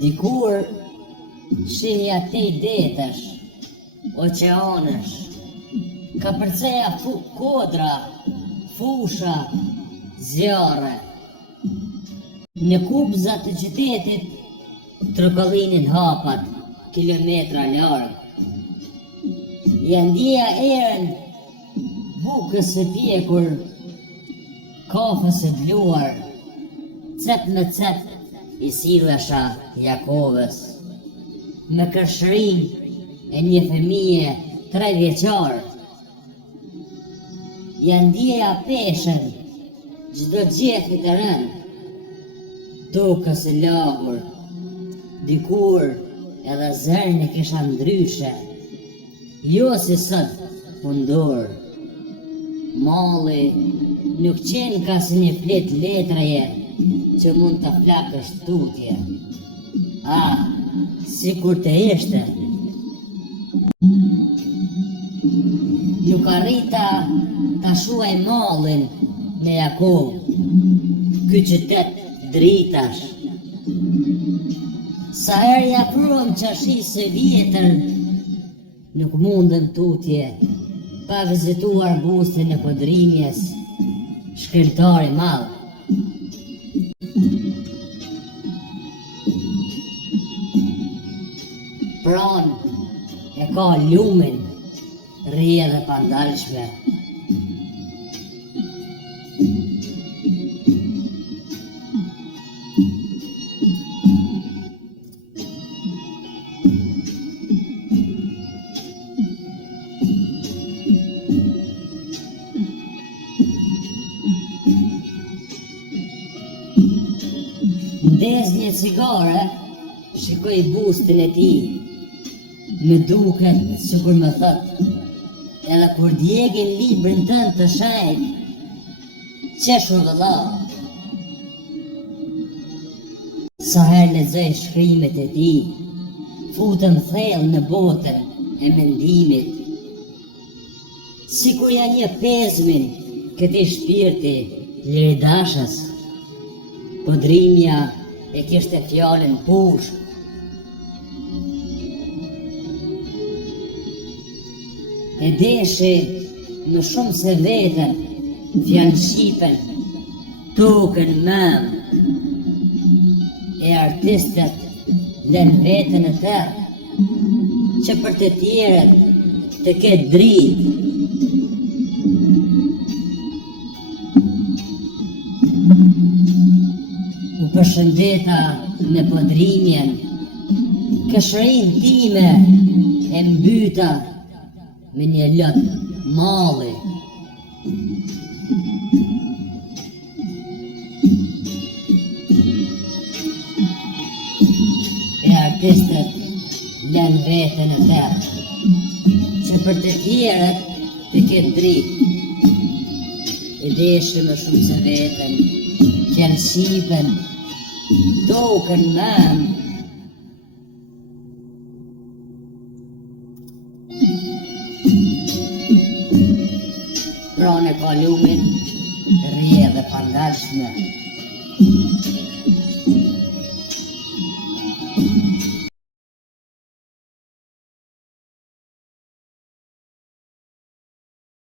Dikur shihja te detësh, oqeanësh, ka përceja kodra, fusha, zjarre. Në kubzat të qytetit, trokollinin hapat, kilometra larg. Ndjeja erën, bukës së pjekur, kafës së bluar, cep në cep i sillesha Jakovës. Me kërshërin e një fëmije 3 vjeçar. Ndjeja peshën, çdo gjethe të rënë, tokës së lagur. Dikur edhe zërin e kisha ndryshe, jo si sot fundor. Malli nuk qenë ka si një flet letraje që mund të flakësh tutje. Sikur të ishte. Nuk arrita ta shuaj mallin me Jakov, ky qytet dritash. Sa herë ja pruam qashisë së vjetër, nuk mundën tutje, pa vizituar bustin e Podrimjes, shkrimtari madh. Pran e ka lumin, rrje dhe pandalshme. Ndez një cigare, shikoj bustin e tij, me duket sikur më thot, edhe kur djegin librin tënd të shajt, qeshur vëlla. Sa herë lexoj shkrimet e tij, futem thellë në botën e mendimit. Sikur ja një pezmin këtij shpirti liridashës. Podrimja e kishte fjalën pushk. E deshi në shumë se vetën, fjalë shqipen, tokën mëm. E artistët lën vetën e terë, që për të tjerët të ketë dritë. U përshëndeta me Podrimjen, këshrin time e mbyta me një lot malli. E artistët lën vetën e terë, që për të tjerët të ketë dritë. E deshi më shumë se vetën, fjalë shqipen, tokën mëm. Pranë e ka lumin, rrje dhe pandalshme.